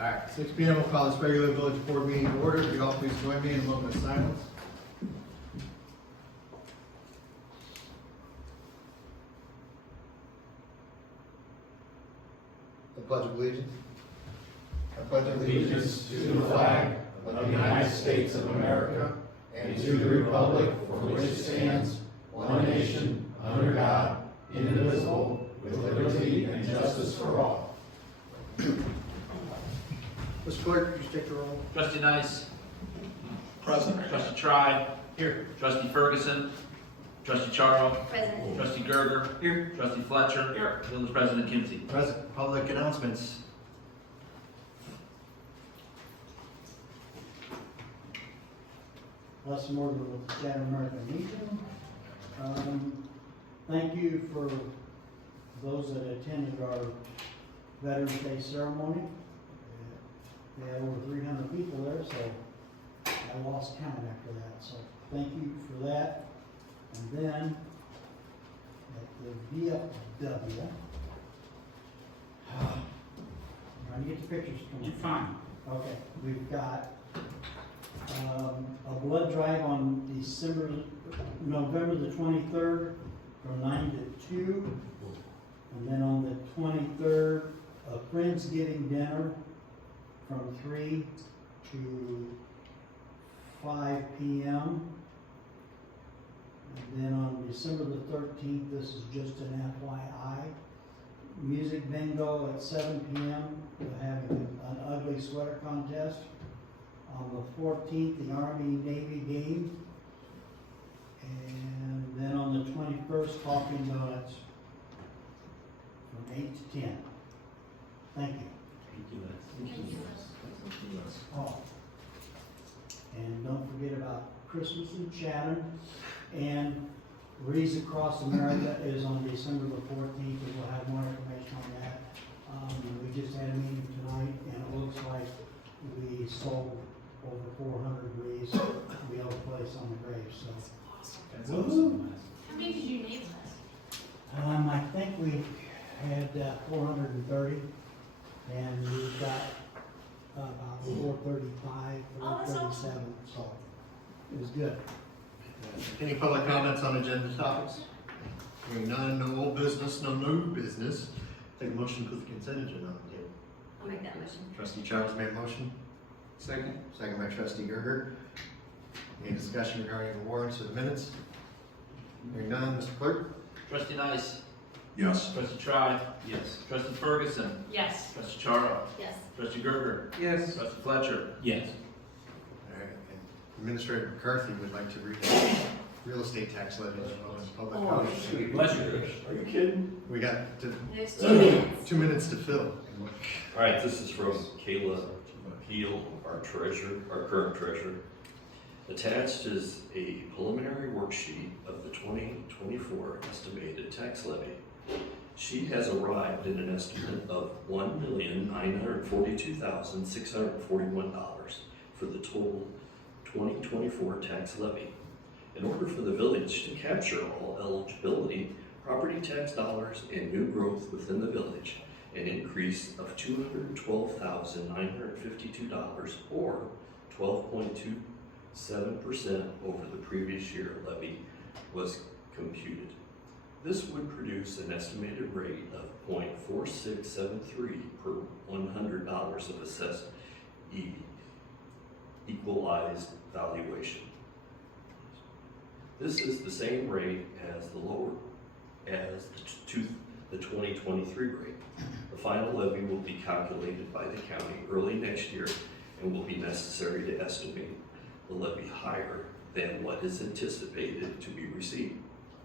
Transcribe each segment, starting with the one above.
All right, 6 p.m. we'll call this regular village board meeting to order. If you all please join me in a moment of silence. The Pledge of Allegiance. I pledge Allegiance to the flag of the United States of America and to the republic for which it stands, one nation, under God, indivisible, with liberty and justice for all. Mr. Clerk, could you take the roll? Trustee Nice. Present. Trustee Tribe. Here. Trustee Ferguson. Trustee Charo. Present. Trustee Gerger. Here. Trustee Fletcher. Here. Village President Kimsey. Present. Public announcements. Lesson order with the Chatham American Legion. Thank you for those that attended our Veterans Day ceremony. We had over 300 people there, so I lost count after that. So thank you for that. And then at the VFW, trying to get the pictures coming. You're fine. Okay, we've got a blood drive on November the 23rd from 9 to 2. And then on the 23rd, a Friendsgiving dinner from 3 to 5 p.m. And then on December the 13th, this is just an FYI, music bingo at 7 p.m. We're having an ugly sweater contest. On the 14th, the Army-Navy game. And then on the 21st, coffee and donuts from 8 to 10. Thank you. Oh. And don't forget about Christmas in Chatham. And Wreaths Across America is on December the 14th, and we'll have more information on that. We just had a meeting tonight, and it looks like we sold over 400 wreaths. We have a place on the grave, so. That's Woohoo. How many did you name us? I think we had 430, and we've got about 435, Oh, that's 437, so it was good. Any public comments on agenda topics? Hearing none, no old business, no new business. Take a motion to put the consent agenda on the table. I'll make that motion. Trustee Charles made a motion. Second. Second by Trustee Gerger. Any discussion regarding the warrants or the minutes? Hearing none, Mr. Clerk? Trustee Nice. Yes. Trustee Tribe. Yes. Trustee Ferguson. Yes. Trustee Charo. Yes. Trustee Gerger. Yes. Trustee Fletcher. Yes. All right, and Administrator McCarthy would like to read the real estate tax levy as well as public comment. Bless you. Are you kidding? We got There's 2 minutes. 2 minutes to fill. All right, this is from Kayla Peel, our treasurer, our current treasurer. Attached is a preliminary worksheet of the 2024 estimated tax levy. She has arrived at an estimate of $1,942,641 for the total 2024 tax levy. In order for the village to capture all eligibility, property tax dollars and new growth within the village, an increase of $212,952 or 12.27% over the previous year levy was computed. This would produce an estimated rate of 0.4673 per $100 of assessed equalized valuation. This is the same rate as the 2023 rate. The final levy will be calculated by the county early next year and will be necessary to estimate the levy higher than what is anticipated to be received.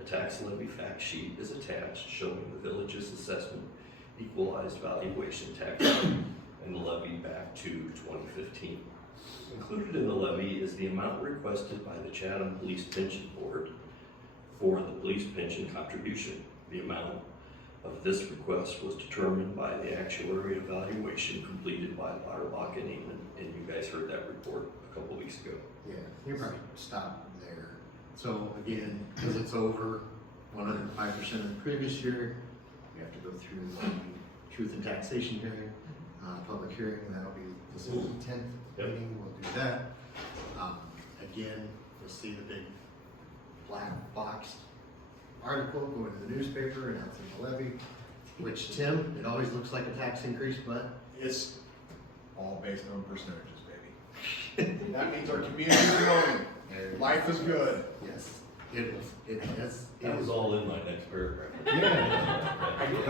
A tax levy fact sheet is attached showing the village's assessment equalized valuation tax rate and the levy back to 2015. Included in the levy is the amount requested by the Chatham Police Pension Board for the police pension contribution. The amount of this request was determined by the actuary evaluation completed by Lauterbach and Eamon, and you guys heard that report a couple weeks ago. Yeah, you probably stop there. So again, because it's over 105% of the previous year, we have to go through the truth and taxation hearing, public hearing, and that'll be December 10th Yep. meeting, we'll do that. Again, you'll see the big black boxed article going to the newspaper announcing the levy, which, Tim, it always looks like a tax increase, but It's all based on percentages, baby. That means our community's growing. Life is good. yes, it has. That was all in my next paragraph. But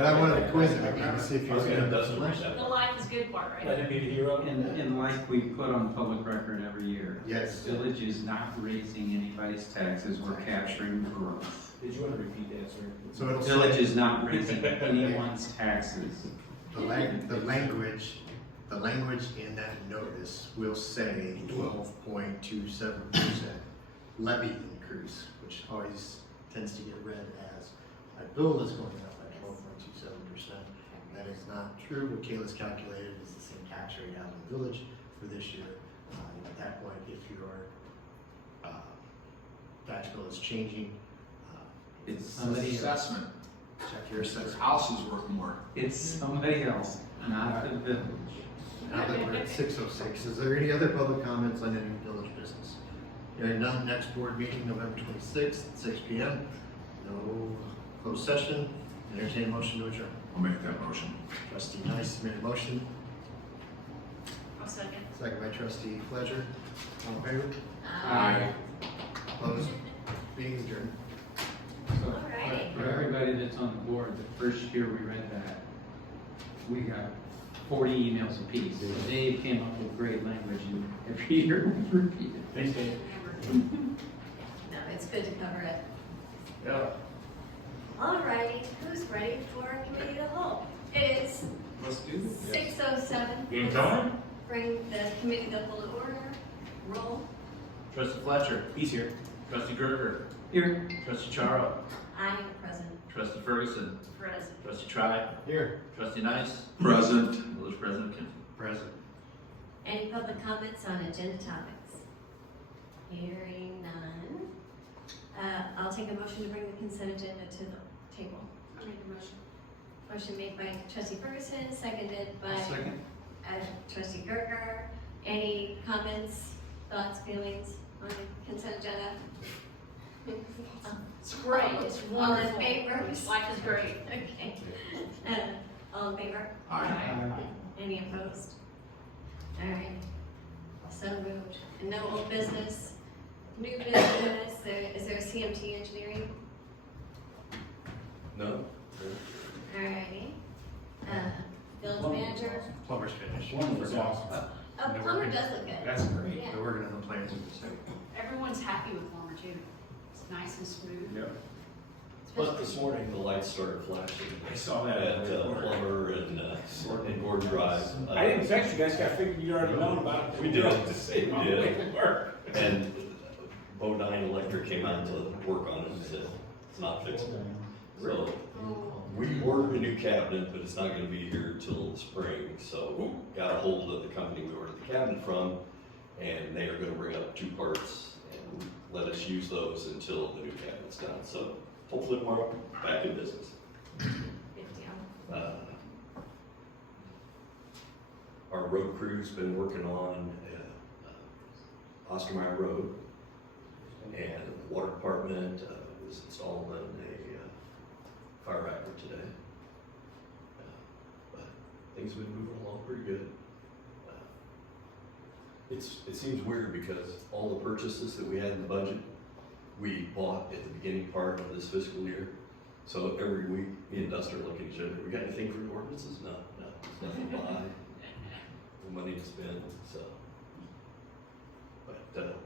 I wanted to quiz it again to see if I you was were gonna gonna. dust it The life is good part, right? Let him be the hero. And like we put on public record every year. Yes. The village is not raising anybody's taxes, we're capturing growth. Did you want to repeat that, sir? So The it'll village say, is not raising anyone's taxes. the language in that notice will say 12.27% levy increase, which always tends to get read as my bill is going up by 12.27%. That is not true. What Kayla's calculated is the same tax rate out in the village for this year. At that point, if your tax bill is changing, It's somebody else. Assessment. check your Your assessment. house is worth more. It's somebody else, not the village. Now that we're at 6:06, is there any other public comments on any village business? Hearing none, next board meeting, November 26th, at 6 p.m. No closed session. Entertain a motion to adjourn. I'll make that motion. Trustee Nice made a motion, I'll second. second by trustee Fletcher. All in favor? Aye. Opposed? Meeting adjourned. So, Alrighty. For everybody that's on the board, the first year we read that, we got 40 emails apiece. So Dave came up with great language and every year we repeat it. Thanks, Dave. No, it's good to cover it. Yeah. Alrighty, who's ready for committee of the whole? It is Let's do this. 6:07. In time? Bring the committee of the whole to order. Roll. Trustee Fletcher. He's here. Trustee Gerger. Here. Trustee Charo. I am present. Trustee Ferguson. Present. Trustee Tribe. Here. Trustee Nice. Present. Village President Kim. Present. Any public comments on agenda topics? Hearing none. I'll take a motion to bring the consent agenda to the table. I'll make a motion. Motion made by trustee Ferguson, seconded by trustee Gerger. Any comments, thoughts, feelings on the consent agenda? It's great, it's All in wonderful. favor? Life is great. Okay. All in favor? Aye. Any opposed? All right, so moved. And no old business, new business, is there a CMT engineering? No? All righty. Village manager? Plumber's finished. One was awesome. Oh, plumber does look good. That's great. Yeah. They're working on the plans with the state. Everyone's happy with Warmer too. It's nice and smooth. Yep. But this morning, the lights started flashing. I saw that. At Plumber and Gordon Drive. I didn't text you guys, I figured you'd already known about it. We did. To see We my did. way to work. And Bodine Electric came out to work on it and said, it's not fixable. So we ordered a new cabinet, but it's not gonna be here until spring. So got a hold of the company we ordered the cabinet from, and they are gonna bring up 2 parts and let us use those until the new cabinet's done. So hopefully tomorrow, back in business. Good deal. Our road crew's been working on Oscar Mayer Road, and the water department was installing a fire hydrant today. But things have been moving along pretty good. It seems weird because all the purchases that we had in the budget, we bought at the beginning part of this fiscal year. So every week, me and Dustin are looking at each other, we got anything for the ordinances? No, there's nothing to buy, no money to spend, so. But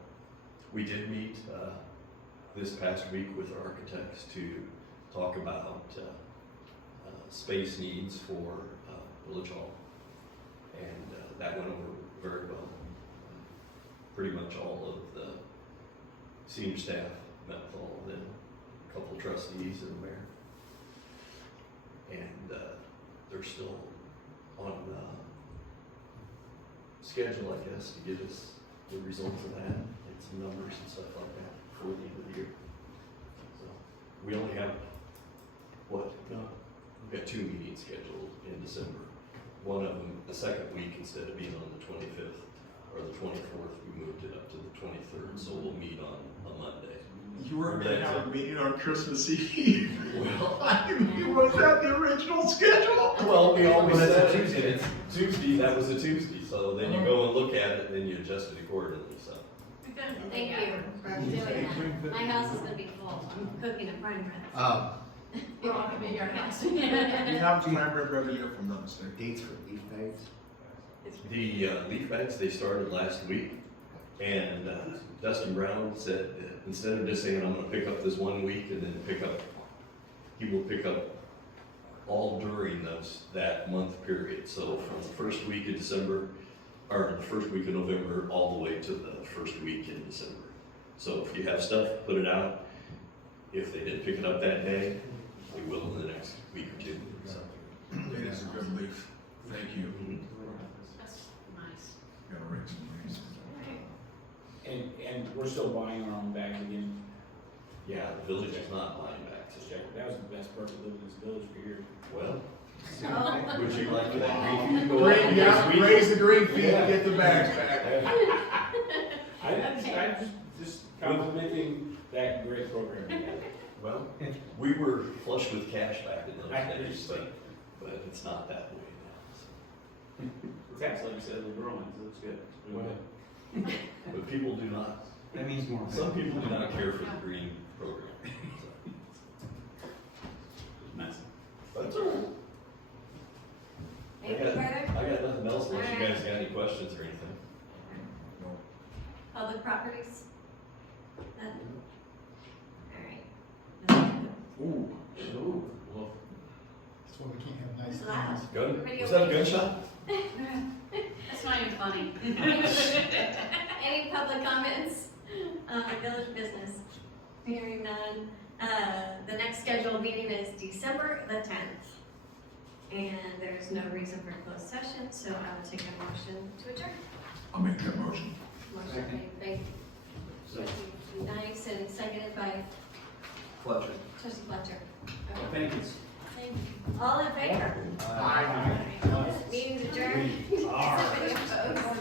we did meet this past week with our architects to talk about space needs for Village Hall. And that went over very well. Pretty much all of the senior staff met with all of them, a couple of trustees and the mayor. And they're still on schedule, I guess, to get us the results of that and some numbers and stuff like that before the end of the year. So we only have, we've got 2 meetings scheduled in December. one of them, the second week, instead of being on the 25th or the 24th, we moved it up to the 23rd, so we'll meet on a Monday. You weren't gonna That's have it. a meeting on Christmas Eve. Well, Was that the original schedule? well, we always Well, that's said a Tuesday. it's Tuesday, that was a Tuesday, so then you go and look at it, and then you adjust it accordingly, so. Thank you for doing that. My house is gonna be full. I'm cooking a prime rib. We're all gonna be at your house. You have to remember every year from the mistake. Dates for leaf bags? The leaf bags, they started last week, and Dustin Brown said, instead of just saying, I'm gonna pick up this one week and then he will pick up all during that month period. So from the first week of December, or the first week of November, all the way to the first week in December. So if you have stuff, put it out. If they didn't pick it up that day, we will in the next week or two, so. It is a good leaf. Thank you. That's nice. Gotta rake some leaves. And we're still buying our own bags again. Yeah, the village is not buying back Just to check, that was the best part of living in this village for years. Well, Oh. would you like for that green fee to go up Green, next yeah, week? raise the green fee and get the bags back. I just complimenting that great program. we have. Well, we were flush with cash back in I those days, understand. but it's not that way now. so. The tax levy said we're growing, so it's good. It's really good. But people do not, That means more. some people do not care for the green program. Nice. so. That's all right. Anything further? I got nothing else unless you All right. guys got any questions or anything. Public properties? None? All right. Ooh, well, That's why we can't have nice It's loud. things. gun, Pretty was that a okay. gunshot? That's not even funny. Any public comments on village business? Hearing none. The next scheduled meeting is December the 10th. And there's no reason for closed session, so I will take a motion to adjourn. I'll make that motion. Motion made by trustee Nice and seconded by Fletcher. trustee Fletcher. Thank you. Thank you. All in favor? Aye. Meeting's adjourned. Arr. Somebody opposed?